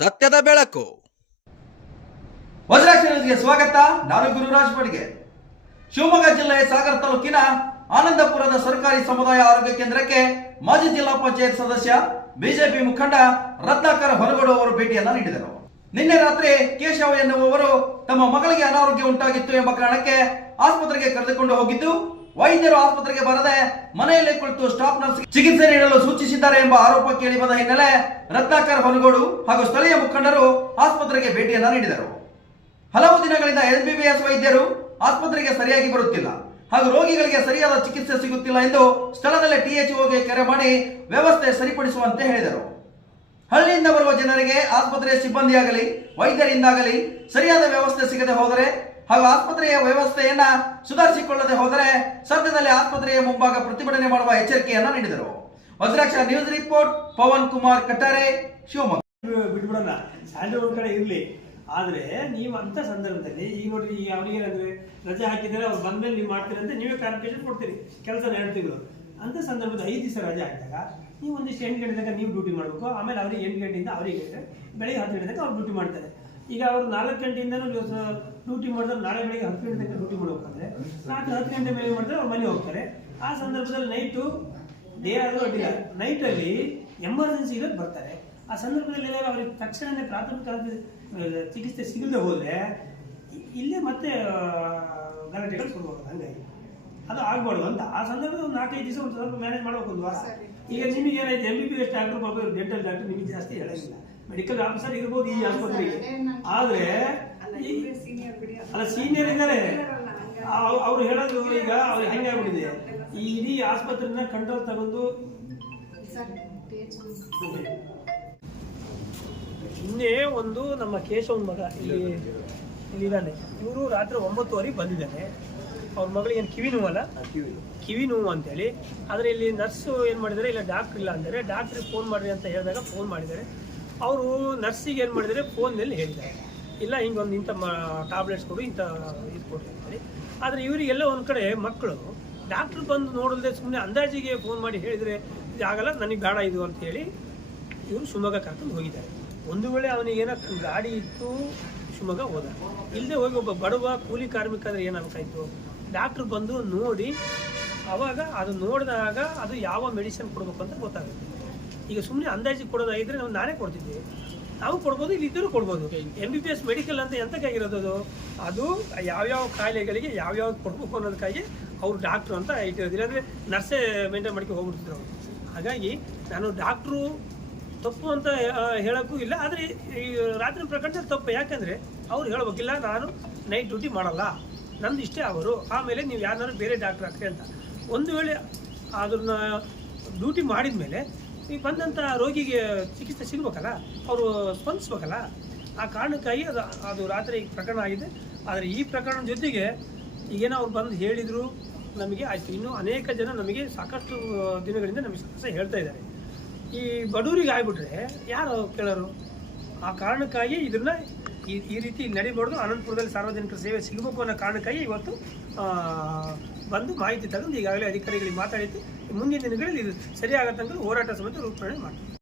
ಸತ್ಯದ ಬೆಳಕು. ವಜ್ರಾಕ್ಷ ನ್ಯೂಸ್ಗೆ ಸ್ವಾಗತ. ನಾನು ಗುರುರಾಜ್ ಬಡಿಗೆ. ಶಿವಮೊಗ್ಗ ಜಿಲ್ಲೆಯ ಸಾಗರ ತಾಲೂಕಿನ ಆನಂದಪುರದ ಸರ್ಕಾರಿ ಸಮುದಾಯ ಆರೋಗ್ಯ ಕೇಂದ್ರಕ್ಕೆ ಮಾಜಿ ಜಿಲ್ಲಾ ಪಂಚಾಯತ್ ಸದಸ್ಯ ಬಿಜೆಪಿ ಮುಖಂಡ ರತ್ನಾಕರ್ ಹೊರಗೋಡು ಅವರು ಭೇಟಿಯನ್ನ ನೀಡಿದರು. ನಿನ್ನೆ ರಾತ್ರಿ ಕೇಶವ ಎನ್ನುವವರು ತಮ್ಮ ಮಗಳಿಗೆ ಅನಾರೋಗ್ಯ ಉಂಟಾಗಿತ್ತು ಎಂಬ ಕಾರಣಕ್ಕೆ ಆಸ್ಪತ್ರೆಗೆ ಕರೆದುಕೊಂಡು ಹೋಗಿದ್ದು, ವೈದ್ಯರು ಆಸ್ಪತ್ರೆಗೆ ಬರದೆ ಮನೆಯಲ್ಲೇ ಕುಳಿತು ಸ್ಟಾಫ್ ನರ್ಸ್ ಚಿಕಿತ್ಸೆ ನೀಡಲು ಸೂಚಿಸಿದ್ದಾರೆ ಎಂಬ ಆರೋಪ ಕೇಳಿ ಬಂದ ಹಿನ್ನೆಲೆ ರತ್ನಾಕರ್ ಹೊನಗೋಡು ಹಾಗೂ ಸ್ಥಳೀಯ ಮುಖಂಡರು ಆಸ್ಪತ್ರೆಗೆ ಭೇಟಿಯನ್ನ ನೀಡಿದರು. ಹಲವು ದಿನಗಳಿಂದ ಎಂಬಿಬಿಎಸ್ ವೈದ್ಯರು ಆಸ್ಪತ್ರೆಗೆ ಸರಿಯಾಗಿ ಬರುತ್ತಿಲ್ಲ ಹಾಗೂ ರೋಗಿಗಳಿಗೆ ಸರಿಯಾದ ಚಿಕಿತ್ಸೆ ಸಿಗುತ್ತಿಲ್ಲ ಎಂದು ಸ್ಥಳದಲ್ಲೇ ಟಿಎಚ್ಒಗೆ ಕರೆ ಮಾಡಿ ವ್ಯವಸ್ಥೆ ಸರಿಪಡಿಸುವಂತೆ ಹೇಳಿದರು. ಹಳ್ಳಿಯಿಂದ ಬರುವ ಜನರಿಗೆ ಆಸ್ಪತ್ರೆಯ ಸಿಬ್ಬಂದಿಯಾಗಲಿ ವೈದ್ಯರಿಂದಾಗಲಿ ಸರಿಯಾದ ವ್ಯವಸ್ಥೆ ಸಿಗದೆ ಹೋದರೆ ಹಾಗೂ ಆಸ್ಪತ್ರೆಯ ವ್ಯವಸ್ಥೆಯನ್ನ ಸುಧಾರಿಸಿಕೊಳ್ಳದೆ ಹೋದರೆ ಸದ್ಯದಲ್ಲೇ ಆಸ್ಪತ್ರೆಯ ಮುಂಭಾಗ ಪ್ರತಿಭಟನೆ ಮಾಡುವ ಎಚ್ಚರಿಕೆಯನ್ನ ನೀಡಿದರು. Vajraksha news report, Pavan Kumar Kattare, Shivamogga. ಬಿಟ್ಬಿಡೋಣ, ಸ್ಯಾಲ್ರಿ ಒಂದ್ ಕಡೆ ಇರಲಿ. ಆದರೆ ನೀವು ಅಂಥ ಸಂದರ್ಭದಲ್ಲಿ ಈಗ ನೋಡ್ರಿ, ಈಗ ಅವ್ರಿಗೆ ಏನಂದ್ರೆ ರಜೆ ಹಾಕಿದರೆ ಅವ್ರು ಬಂದ್ಮೇಲೆ ನೀವು ಮಾಡ್ತೀರಿ ಅಂತ ನೀವೇ ಕ್ಲಾರಿಫಿಕೇಶನ್ ಕೊಡ್ತೀರಿ. ಕೆಲಸ 2 ತಿಂಗಳು ಅಂಥ ಸಂದರ್ಭದಲ್ಲಿ 5 ದಿವಸ ರಜೆ ಹಾಕಿದಾಗ ನೀವು ಒಂದಿಷ್ಟು 8 ಗಂಟೆ ತನಕ ನೀವು ಡ್ಯೂಟಿ ಮಾಡಬೇಕು. ಆಮೇಲೆ ಅವ್ರಿಗೆ 8 ಗಂಟೆಯಿಂದ ಅವರಿಗೆ ಬೆಳಿಗ್ಗೆ 10 ಗಂಟೆ ತನಕ ಅವ್ರು ಡ್ಯೂಟಿ ಮಾಡ್ತಾರೆ. ಈಗ ಅವರು 4 ಗಂಟೆಯಿಂದನೂ ಡ್ಯೂಟಿ ಮಾಡಿದ್ರೆ ನಾಳೆ ಬೆಳಿಗ್ಗೆ 10 ಗಂಟೆ ತನಕ ಡ್ಯೂಟಿ ಮಾಡಬೇಕಂದ್ರೆ 10 ಗಂಟೆ ಮೇಲೆ ಮಾಡಿದ್ರೆ ಅವ್ರು ಮನೆ ಹೋಗ್ತಾರೆ. ಆ ಸಂದರ್ಭದಲ್ಲಿ ನೈಟು ಡೇ ಆದರೂ ಅಡ್ಡಿಲ್ಲ, ನೈಟಲ್ಲಿ ಎಮರ್ಜೆನ್ಸಿ ಇರೋದು ಬರ್ತಾರೆ. ಆ ಸಂದರ್ಭದಲ್ಲಿ ಅವ್ರಿಗೆ ತಕ್ಷಣವೇ ಪ್ರಾಥಮಿಕ ಚಿಕಿತ್ಸೆ ಸಿಗದೆ ಹೋದರೆ ಇಲ್ಲೇ ಮತ್ತೆ ಗಲಾಟೆಗಳು ಶುರುವಾಗೋದು. ಹಂಗಾಗಿ ಅದು ಆಗ್ಬಾರ್ದು ಅಂತ ಆ ಸಂದರ್ಭದಲ್ಲಿ ಒಂದು 4-5 ದಿವಸ ಒಂದು ಸ್ವಲ್ಪ ಮ್ಯಾನೇಜ್ ಮಾಡಬೇಕು, ಒಂದು ವಾರ. ಈಗ ನಿಮಗೆ ಏನಾಯ್ತು, MBBS ಡಾಕ್ಟರ್ ಪಾಪ ಡೆಂಟಲ್ ಡಾಕ್ಟರ್ ನಿಮಗೆ ಜಾಸ್ತಿ ಹೇಳೋಂಗಿಲ್ಲ, ಮೆಡಿಕಲ್ ಆಫೀಸರ್ ಇರ್ಬೋದು ಈ ಆಸ್ಪತ್ರೆಗೆ. ಆದರೆ ಅಲ್ಲ, ಸೀನಿಯರ್ ಇದ್ದಾರೆ, ಅವ್ರು ಹೇಳೋದು ಈಗ ಅವ್ರಿಗೆ ಹೆಂಗೆ ಆಗ್ಬಿಟ್ಟಿದೆ, ಈ ಇಡೀ ಆಸ್ಪತ್ರೆನ ಕಂಟ್ರೋಲ್ ತಗೊಂಡು ಇನ್ನೇ ಒಂದು ನಮ್ಮ ಕೇಶವನ ಮಗ ಇಲ್ಲಿದ್ದಾನೆ. ಇವರು ರಾತ್ರಿ 9:30 ಬಂದಿದ್ದಾನೆ. ಅವ್ರ ಮಗಳಿಗೆ ಏನು ಕಿವಿ ನೋವಲ್ಲ, ಕಿವಿ ನೋವು ಅಂತೇಳಿ. ಆದರೆ ಇಲ್ಲಿ ನರ್ಸು ಏನು ಮಾಡಿದ್ದಾರೆ, ಇಲ್ಲ ಡಾಕ್ಟ್ರ್ ಇಲ್ಲ ಅಂದರೆ ಡಾಕ್ಟ್ರಿಗೆ ಫೋನ್ ಮಾಡಿರಿ ಅಂತ ಹೇಳಿದಾಗ ಫೋನ್ ಮಾಡಿದ್ದಾರೆ. ಅವರು ನರ್ಸಿಗೆ ಏನು ಮಾಡಿದ್ದಾರೆ, ಫೋನ್ನಲ್ಲಿ ಹೇಳಿದ್ದಾರೆ, ಇಲ್ಲ ಹಿಂಗೊಂದು ಇಂಥ ಟ್ಯಾಬ್ಲೆಟ್ಸ್ ಕೊಡು, ಇಂಥ ಇದು ಕೊಡಿ ಅಂತೇಳಿ. ಆದರೆ ಇವರಿಗೆಲ್ಲ ಒಂದು ಕಡೆ ಮಕ್ಕಳು ಡಾಕ್ಟ್ರ್ ಬಂದು ನೋಡಲ್ದೆ ಸುಮ್ಮನೆ ಅಂದಾಜಿಗೆ ಫೋನ್ ಮಾಡಿ ಹೇಳಿದರೆ ಇದಾಗಲ್ಲ, ನನಗೆ ಬೇಡ ಇದು ಅಂತ ಹೇಳಿ ಇವರು ಶಿವಮೊಗ್ಗ ಕರ್ಕೊಂಡು ಹೋಗಿದ್ದಾರೆ. ಒಂದು ವೇಳೆ ಅವನಿಗೇನೋ ಗಾಡಿ ಇತ್ತು ಶಿವಮೊಗ್ಗ ಹೋದ, ಇಲ್ಲದೆ ಹೋಗಿ ಒಬ್ಬ ಬಡವ ಕೂಲಿ ಕಾರ್ಮಿಕ ಅಂದರೆ ಏನಾಗ್ತಾಯಿತ್ತು, ಡಾಕ್ಟ್ರು ಬಂದು ನೋಡಿ ಆವಾಗ ಅದು ನೋಡಿದಾಗ ಅದು ಯಾವ ಮೆಡಿಸಿನ್ ಕೊಡಬೇಕು ಅಂತ ಗೊತ್ತಾಗುತ್ತೆ. ಈಗ ಸುಮ್ಮನೆ ಅಂದಾಜಿಗೆ ಕೊಡೋದಾಗಿದ್ದರೆ ನಾವು ನಾನೇ ಕೊಡ್ತಿದ್ದೆ, ನಾವು ಕೊಡ್ಬೋದು, ಇಲ್ಲಿದ್ದರೂ ಕೊಡ್ಬೋದು. MBBS ಮೆಡಿಕಲ್ ಅಂತ ಎಂತಕ್ಕಾಗಿರೋದು, ಅದು ಯಾವ್ಯಾವ ಕಾಯಿಲೆಗಳಿಗೆ ಯಾವ್ಯಾವ ಕೊಡಬೇಕು ಅನ್ನೋದಕ್ಕಾಗಿ ಅವರು ಡಾಕ್ಟ್ರು ಅಂತ ಇಟ್ಟಿರೋದಿಲ್ಲ, ಅಂದರೆ ನರ್ಸೇ ಮೇಂಟೈನ್ ಮಾಡ್ಕೊಂಡು ಹೋಗ್ಬಿಡ್ತಿದ್ರು ಅವರು. ಹಾಗಾಗಿ ನಾನು ಡಾಕ್ಟ್ರು ತಪ್ಪು ಅಂತ ಹೇಳೋಕ್ಕೂ ಇಲ್ಲ, ಆದರೆ ಈ ರಾತ್ರಿ ಪ್ರಕರಣದಲ್ಲಿ ತಪ್ಪು. ಯಾಕೆಂದರೆ ಅವ್ರು ಹೇಳ್ಬೇಕಿಲ್ಲ, ನಾನು ನೈಟ್ ಡ್ಯೂಟಿ ಮಾಡಲ್ಲ, ನಂದು ಇಷ್ಟೇ ಅವರು, ಆಮೇಲೆ ನೀವು ಯಾರನ್ನಾರು ಬೇರೆ ಡಾಕ್ಟ್ರ್ ಹಾಕ್ರಿ ಅಂತ. ಒಂದು ವೇಳೆ ಅದನ್ನು ಡ್ಯೂಟಿ ಮಾಡಿದ ಮೇಲೆ ಈಗ ಬಂದಂಥ ರೋಗಿಗೆ ಚಿಕಿತ್ಸೆ ಸಿಗಬೇಕಲ್ಲ, ಅವರು ಸ್ಪಂದಿಸ್ಬೇಕಲ್ಲ. ಆ ಕಾರಣಕ್ಕಾಗಿ ಅದು ರಾತ್ರಿ ಪ್ರಕರಣ ಆಗಿದೆ. ಆದರೆ ಈ ಪ್ರಕರಣದ ಜೊತೆಗೆ ಈಗೇನೋ ಅವ್ರು ಬಂದು ಹೇಳಿದರು ನಮಗೆ, ಆಯಿತು. ಇನ್ನೂ ಅನೇಕ ಜನ ನಮಗೆ ಸಾಕಷ್ಟು ದಿನಗಳಿಂದ ನಮಗೆ ಸಮಸ್ಯೆ ಹೇಳ್ತಾ ಇದ್ದಾರೆ. ಈ ಬಡವರಿಗೆ ಆಗಿಬಿಟ್ರೆ ಯಾರು ಕೇಳೋರು? ಆ ಕಾರಣಕ್ಕಾಗಿ ಇದನ್ನು ಈ ರೀತಿ ನಡಿಬಾರ್ದು, ಅನಂತಪುರದಲ್ಲಿ ಸಾರ್ವಜನಿಕರ ಸೇವೆ ಸಿಗಬೇಕು ಅನ್ನೋ ಕಾರಣಕ್ಕಾಗಿ ಇವತ್ತು ಬಂದು ಮಾಹಿತಿ ತಗೊಂಡು ಈಗಾಗಲೇ ಅಧಿಕಾರಿಗಳಿಗೆ ಮಾತಾಡಿದ್ದು ಮುಂದಿನ ದಿನಗಳಲ್ಲಿ ಇದು ಸರಿಯಾಗತ್ತಂತ ಹೋರಾಟ ಸಮೇತ ರೂಪಣೆ ಮಾಡ್ತೀವಿ.